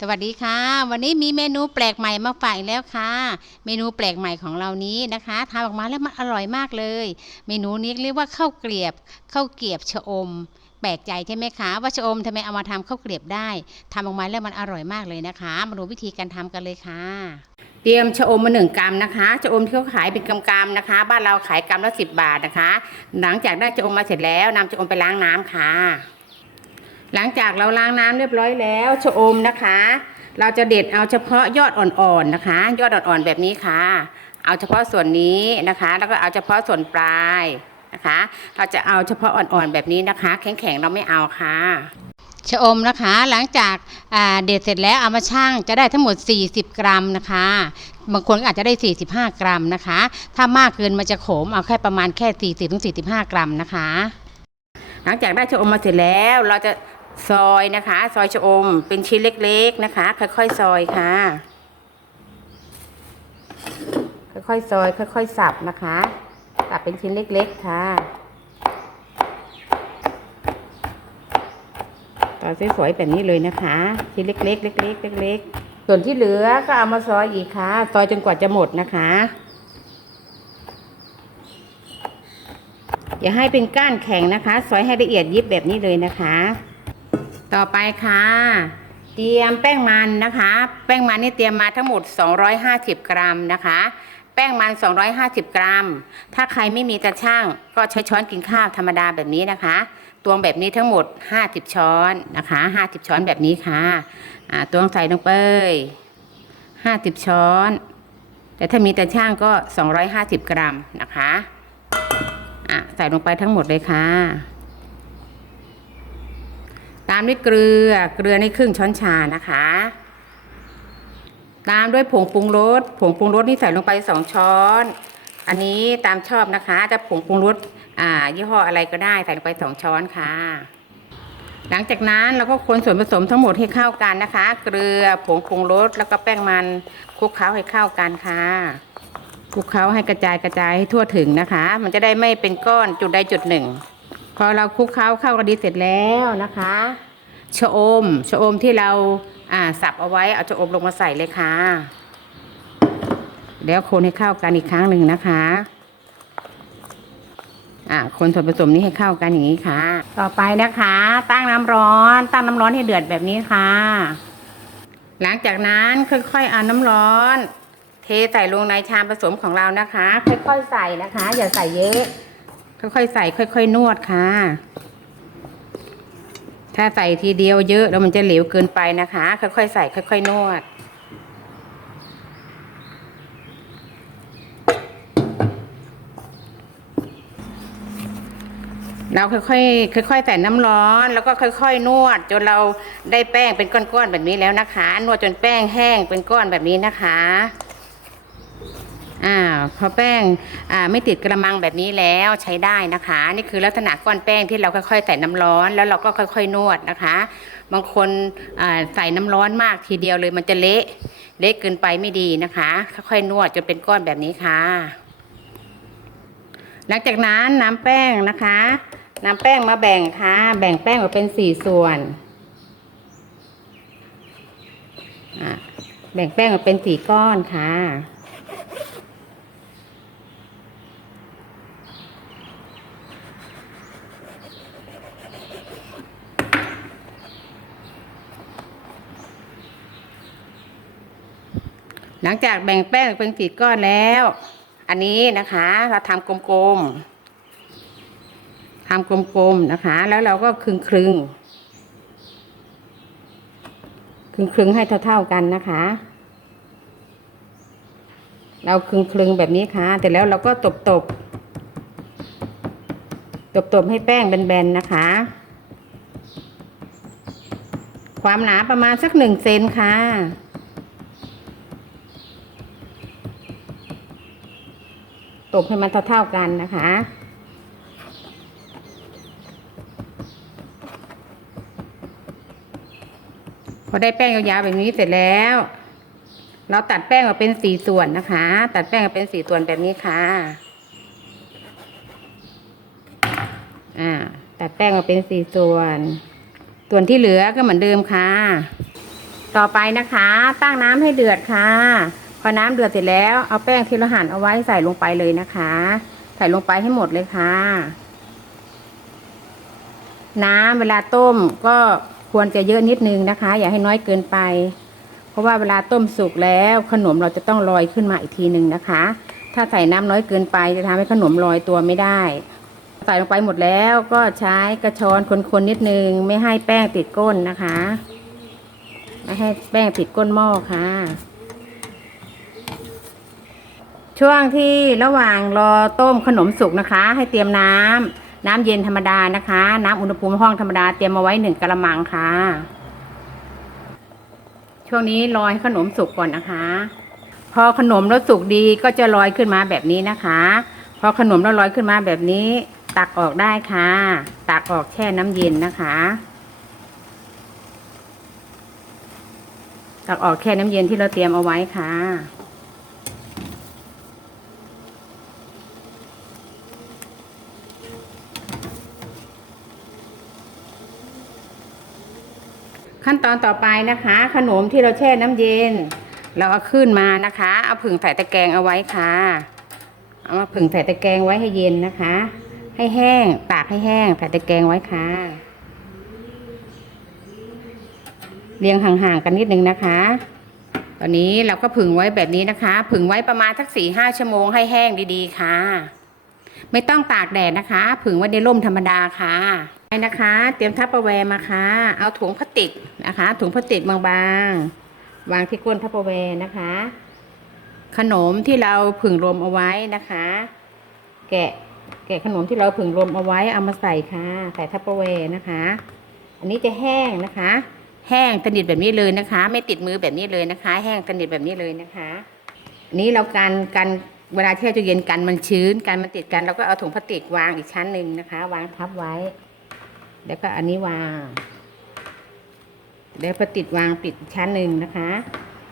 สวัสดีค่ะ วันนี้มีเมนูแปลกใหม่มาฝากอีกแล้วค่ะ เมนูแปลกใหม่ของเรานี้นะคะทำออกมาแล้วมันอร่อยมากเลย เมนูนี้เรียกว่าข้าวเกลียบข้าวเกลียบชะอม แปลกใจใช่ไหมคะว่าชะอมทำไมเอามาทำข้าวเกลียบได้ทำออกมาแล้วมันอร่อยมากเลยนะคะ มาดูวิธีการทำกันเลยค่ะ เตรียมชะอมมาหนึ่งกรัมนะคะชะอมที่เขาขายเป็นกรัมๆนะคะ บ้านเราขายกรัมละสิบบาทนะคะ หลังจากได้ชะอมมาเสร็จแล้วนำชะอมไปล้างน้ำค่ะ หลังจากเราล้างน้ำเรียบร้อยแล้วชะอมนะคะ เราจะเด็ดเอาเฉพาะยอดอ่อนๆนะคะ ยอดอ่อนๆแบบนี้ค่ะ เอาเฉพาะส่วนนี้นะคะ แล้วก็เอาเฉพาะส่วนปลายนะคะ เราจะเอาเฉพาะอ่อนๆแบบนี้นะคะ แข็งๆเราไม่เอาค่ะชะอมนะคะหลังจากอ่าเด็ดเสร็จแล้วเอามาชั่งจะได้ทั้งหมด 40 กรัมนะคะ บางคนก็อาจจะได้ 45 กรัมนะคะ ถ้ามากเกินมันจะขมเอาแค่ประมาณแค่ 40-45 กรัมนะคะ หลังจากได้ชะอมมาเสร็จแล้วเราจะ ซอยนะคะ ซอยชะอม เป็นชิ้นเล็กๆนะคะ ค่อยๆซอยค่ะ ค่อยๆซอย ค่อยๆสับนะคะสับเป็นชิ้นเล็กๆค่ะ ต่อสวยๆแบบนี้เลยนะคะ ชิ้นเล็กๆเล็กๆเล็กๆส่วนที่เหลือก็เอามาซอยอีกค่ะ ซอยจนกว่าจะหมดนะคะอย่าให้เป็นก้านแข็งนะคะ ซอยให้ละเอียดยิบแบบนี้เลยนะคะ ต่อไปค่ะ เตรียมแป้งมันนะคะ แป้งมันนี่เตรียมมาทั้งหมด 250 กรัมนะคะ แป้งมัน 250 กรัม ถ้าใครไม่มีตะช่างก็ใช้ช้อนกินข้าวธรรมดาแบบนี้นะคะตวงแบบนี้ทั้งหมด 50 ช้อนนะคะ 50 ช้อนแบบนี้ค่ะอ่าตวงใส่ลงไป50 ช้อน แต่ถ้ามีตะช่างก็ 250 กรัมนะคะอะใส่ลงไปทั้งหมดเลยค่ะ ตามด้วยเกลือ เกลือในครึ่งช้อนชานะคะ ตามด้วยผงปรุงรส ผงปรุงรสนี่ใส่ลงไปสองช้อน อันนี้ตามชอบนะคะ จะผงปรุงรสอ่า ยี่ห้ออะไรก็ได้ใส่ลงไปสองช้อนค่ะ หลังจากนั้นเราก็คนส่วนผสมทั้งหมดให้เข้ากันนะคะ เกลือ ผงปรุงรส แล้วก็แป้งมันคลุกเคล้าให้เข้ากันค่ะคลุกเคล้าให้กระจายกระจายให้ทั่วถึงนะคะ มันจะได้ไม่เป็นก้อนจุดใดจุดหนึ่ง พอเราคลุกเคล้าเข้ากันดีเสร็จแล้วนะคะชะอมชะอมที่เราอ่าสับเอาไว้เอาชะอมลงมาใส่เลยค่ะ แล้วคนให้เข้ากันอีกครั้งหนึ่งนะคะอ่าคนส่วนผสมนี้ให้เข้ากันอย่างนี้ค่ะ ต่อไปนะคะ ตั้งน้ำร้อน ตั้งน้ำร้อนให้เดือดแบบนี้ค่ะ หลังจากนั้นค่อยๆเอาน้ำร้อน เทใส่ลงในชามผสมของเรานะคะ ค่อยๆใส่นะคะ อย่าใส่เยอะ ค่อยๆใส่ค่อยๆนวดค่ะ ถ้าใส่ทีเดียวเยอะแล้วมันจะเหลวเกินไปนะคะ ค่อยๆใส่ค่อยๆนวดเราค่อยๆค่อยๆใส่น้ำร้อนแล้วก็ค่อย ๆ นวด จนเราได้แป้งเป็นก้อนๆแบบนี้แล้วนะคะ นวดจนแป้งแห้งเป็นก้อนแบบนี้นะคะ อ่าพอแป้งอ่าไม่ติดกระมังแบบนี้แล้วใช้ได้นะคะ นี่คือลักษณะก้อนแป้งที่เราค่อยๆใส่น้ำร้อน แล้วเราก็ค่อยๆนวดนะคะ บางคนอ่าใส่น้ำร้อนมากทีเดียวเลยมันจะเละเละเกินไปไม่ดีนะคะ ค่อยๆนวดจนเป็นก้อนแบบนี้ค่ะ หลังจากนั้นน้ำแป้งนะคะน้ำแป้งมาแบ่งค่ะ แบ่งแป้งออกเป็นสี่ส่วนอะแบ่งแป้งออกเป็นสี่ก้อนค่ะ หลังจากแบ่งแป้งเป็นสี่ก้อนแล้ว อันนี้นะคะ เราทำกลมๆทำกลมๆนะคะ แล้วเราก็คลึงคลึงคลึงคลึงๆให้เท่าๆกันนะคะ เราคลึงคลึงๆแบบนี้ค่ะแต่แล้วเราก็ตบตบตบตบๆให้แป้งแบนๆนะคะ ความหนาประมาณสักหนึ่งเซนค่ะ บให้มันเท่าๆกันนะคะ พอได้แป้งยาวๆแบบนี้เสร็จแล้ว เราตัดแป้งออกเป็นสี่ส่วนนะคะ ตัดแป้งออกเป็นสี่ส่วนแบบนี้ค่ะ อ่า ตัดแป้งออกเป็นสี่ส่วน ส่วนที่เหลือก็เหมือนเดิมค่ะ ต่อไปนะคะ ตั้งน้ำให้เดือดค่ะ อน้ำเดือดเสร็จแล้ว เอาแป้งที่เราหั่นเอาไว้ใส่ลงไปเลยนะคะ ใส่ลงไปให้หมดเลยค่ะ น้ำเวลาต้มก็ควรจะเยอะนิดนึงนะคะ อย่าให้น้อยเกินไป เพราะว่าเวลาต้มสุกแล้วขนมเราจะต้องลอยขึ้นมาอีกทีหนึ่งนะคะ ถ้าใส่น้ำน้อยเกินไปจะทำให้ขนมลอยตัวไม่ได้ ใส่ลงไปหมดแล้วก็ใช้กระชอนคนๆนิดนึง ไม่ให้แป้งติดก้นนะคะ ไม่ให้แป้งติดก้นหม้อค่ะ ช่วงที่ระหว่างรอต้มขนมสุกนะคะ ให้เตรียมน้ำน้ำเย็นธรรมดานะคะ น้ำอุณหภูมิห้องธรรมดาเตรียมมาไว้หนึ่งกระมังค่ะ ช่วงนี้รอให้ขนมสุกก่อนนะคะ พอขนมแล้วสุกดีก็จะลอยขึ้นมาแบบนี้นะคะ พอขนมแล้วลอยขึ้นมาแบบนี้ ตักออกได้ค่ะ ตักออกแช่น้ำเย็นนะคะ ตักออกแค่น้ำเย็นที่เราเตรียมเอาไว้ค่ะ ขั้นตอนต่อไปนะคะ ขนมที่เราแช่น้ำเย็น เราเอาขึ้นมานะคะ เอาผึ่งใส่ตะแกรงเอาไว้ค่ะ เอามาผึ่งใส่ตะแกรงไว้ให้เย็นนะคะ ให้แห้งตากให้แห้งใส่ตะแกรงไว้ค่ะเรียงห่างๆกันนิดนึงนะคะ ตอนนี้เราก็ผึ่งไว้แบบนี้นะคะ ผึ่งไว้ประมาณสักสี่ห้าชั่วโมงให้แห้งดีๆค่ะ ไม่ต้องตากแดดนะคะ ผึ่งไว้ในร่มธรรมดาค่ะ นะคะ เตรียมทัพปร์แวมาค่ะ เอาถุงพลาสติกนะคะ ถุงพลาสติกบางๆ วางที่ก้นทัพปร์แวนะคะ ขนมที่เราผึ่งลมเอาไว้นะคะ แกะแกะขนมที่เราผึ่งลมเอาไว้เอามาใส่ค่ะใส่ทัพปร์แวนะคะ อันนี้จะแห้งนะคะ แห้งสนิทแบบนี้เลยนะคะ ไม่ติดมือแบบนี้เลยนะคะ แห้งสนิทแบบนี้เลยนะคะอันนี้เรากันกันเวลาแช่ตู้เย็นกันมันชื้นกันมันติดกันเราก็เอาถุงพลาสติกวางอีกชั้นหนึ่งนะคะ วางทับไว้ แล้วก็อันนี้วาง แล้วพอติดวางปิดชั้นหนึ่งนะคะ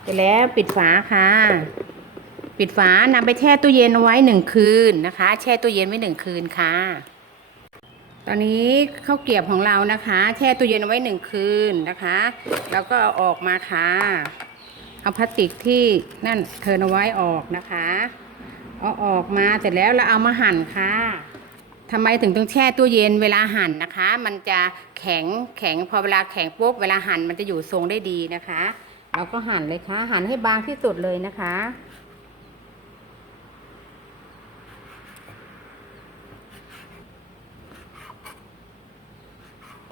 เสร็จแล้วปิดฝาค่ะ ปิดฝานำไปแช่ตู้เย็นเอาไว้หนึ่งคืนนะคะ แช่ตู้เย็นไว้หนึ่งคืนค่ะ ตอนนี้ข้าวเกียบของเรานะคะ แช่ตู้เย็นเอาไว้หนึ่งคืนนะคะ แล้วก็เอาออกมาค่ะ เอาพลาสติกที่นั่นเทิร์นเอาไว้ออกนะคะ เอาออกมาเสร็จแล้วเราเอามาหั่นค่ะ ทำไมถึงต้องแช่ตู้เย็นเวลาหั่นนะคะ มันจะแข็งแข็งพอเวลาแข็งปุ๊บเวลาหั่นมันจะอยู่ทรงได้ดีนะคะ เราก็หั่นเลยค่ะ หั่นให้บางที่สุดเลยนะคะ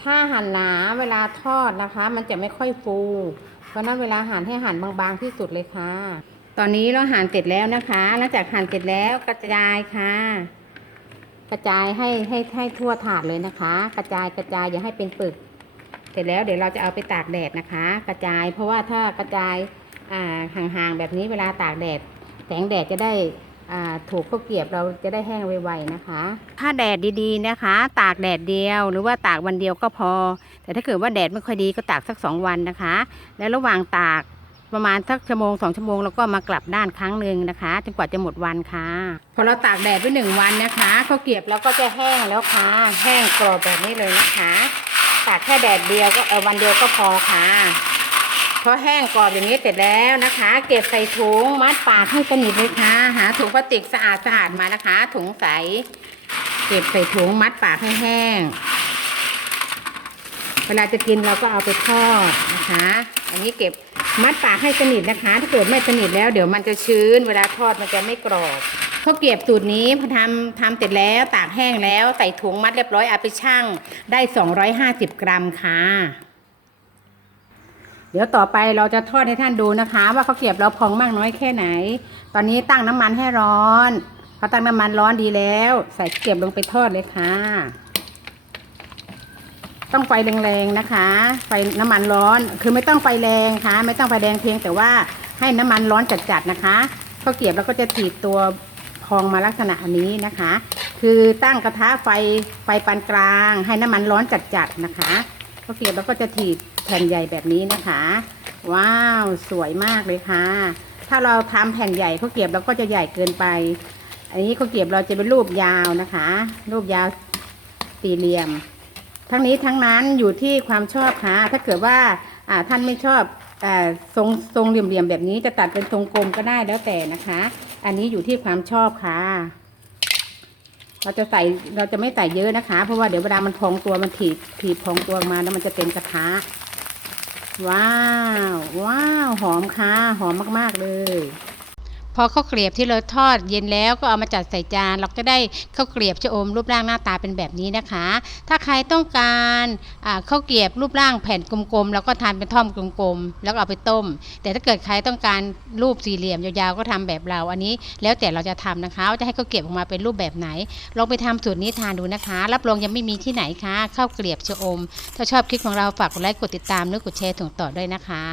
ถ้าหั่นหนาเวลาทอดนะคะ มันจะไม่ค่อยฟู เพราะนั้นเวลาหั่นให้หั่นบางๆที่สุดเลยค่ะ ตอนนี้เราหั่นเสร็จแล้วนะคะหลังจากหั่นเสร็จแล้วกระจายค่ะ กระจายให้ให้ให้ทั่วถาดเลยนะคะ กระจายกระจายอย่าให้เป็นปึก เสร็จแล้วเดี๋ยวเราจะเอาไปตากแดดนะคะ กระจายเพราะว่าถ้ากระจายห่างๆแบบนี้เวลาตากแดดแสงแดดจะได้ถูกข้าวเกียบเราจะได้แห้งไวๆนะคะ ถ้าแดดดีๆนะคะ ตากแดดเดียว หรือว่าตากวันเดียวก็พอ แต่ถ้าเกิดว่าแดดไม่ค่อยดีก็ตากสักสองวันนะคะ แล้วระหว่างตาก ประมาณสักชั่วโมงสองชั่วโมงแล้วก็มากลับด้านครั้งหนึ่งนะคะจนกว่าจะหมดวันค่ะ พอเราตากแดดไว้หนึ่งวันนะคะข้าวเกียบเราก็จะแห้งแล้วค่ะ แห้งกรอบแบบนี้เลยนะคะ ตากแค่แดดเดียวก็เออวันเดียวก็พอค่ะพอแห้งกรอบอย่างนี้เสร็จแล้วนะคะ เก็บใส่ถุงมัดปากให้สนิทเลยค่ะหาถุงพลาสติกสะอาดสะอาดมานะคะ ถุงใส เก็บใส่ถุงมัดปากให้แห้ง เวลาจะกินเราก็เอาไปทอดนะคะ อันนี้เก็บ มัดปากให้สนิทนะคะ ถ้าเกิดไม่สนิทแล้ว เดี๋ยวมันจะชื้น เวลาทอดมันจะไม่กรอบข้าวเกรียบสูตรนี้พอทำทำเสร็จแล้วตากแห้งแล้วใส่ถุงมัดเรียบร้อยเอาไปชั่งได้ 250 กรัมค่ะ เดี๋ยวต่อไปเราจะทอดให้ท่านดูนะคะ ว่าข้าวเกรียบเราพองมากน้อยแค่ไหน ตอนนี้ตั้งน้ำมันให้ร้อนพอตั้งน้ำมันร้อนดีแล้ว ใส่เกรียบลงไปทอดเลยค่ะ ต้องไฟแรงๆนะคะ ไฟน้ำมันร้อน คือไม่ต้องไฟแรงค่ะ ไม่ต้องไฟแรงเพียงแต่ว่าให้น้ำมันร้อนจัดๆนะคะข้าวเกรียบเราก็จะถีบตัวพองมาลักษณะนี้นะคะ คือตั้งกระทะไฟไฟปานกลาง ให้น้ำมันร้อนจัดๆนะคะข้าวเกรียบเราก็จะถีบแผ่นใหญ่แบบนี้นะคะ ว้าวสวยมากเลยค่ะ ถ้าเราทำแผ่นใหญ่ข้าวเกรียบเราก็จะใหญ่เกินไป อันนี้ข้าวเกรียบเราจะเป็นรูปยาวนะคะ รูปยาวสี่เหลี่ยม ทั้งนี้ทั้งนั้นอยู่ที่ความชอบค่ะถ้าเกิดว่าท่านไม่ชอบอทรงทรงเหลี่ยมๆแบบนี้จะตัดเป็นทรงกลมก็ได้แล้วแต่นะคะ อันนี้อยู่ที่ความชอบค่ะ เราจะใส่เราจะไม่ใส่เยอะนะคะ เพราะว่าเดี๋ยวเวลามันพองตัวมันถีบถีบพองตัวมาแล้วมันจะเป็นกระทะว้าว ว้าว หอมค่ะ หอมมาก ๆ เลย พอข้าวเกลียบที่เราทอดเย็นแล้วก็เอามาจัดใส่จาน เราก็ได้ข้าวเกลียบชะอมรูปร่างหน้าตาเป็นแบบนี้นะคะ ถ้าใครต้องการข้าวเกลียบรูปร่างแผ่นกลมๆแล้วก็ทานเป็นท่อมกลมๆแล้วเอาไปต้ม แต่ถ้าเกิดใครต้องการรูปสี่เหลี่ยมยาวๆก็ทำแบบเรา อันนี้แล้วแต่เราจะทำนะคะว่าจะให้ข้าวเกลียบออกมาเป็นรูปแบบไหนลองไปทำสูตรนี้ทานดูนะคะ รับรองยังไม่มีที่ไหนค่ะข้าวเกลียบชะอม ถ้าชอบคลิปของเราฝากกดไลค์กดติดตามหรือกดแชร์ส่งต่อด้วยนะคะ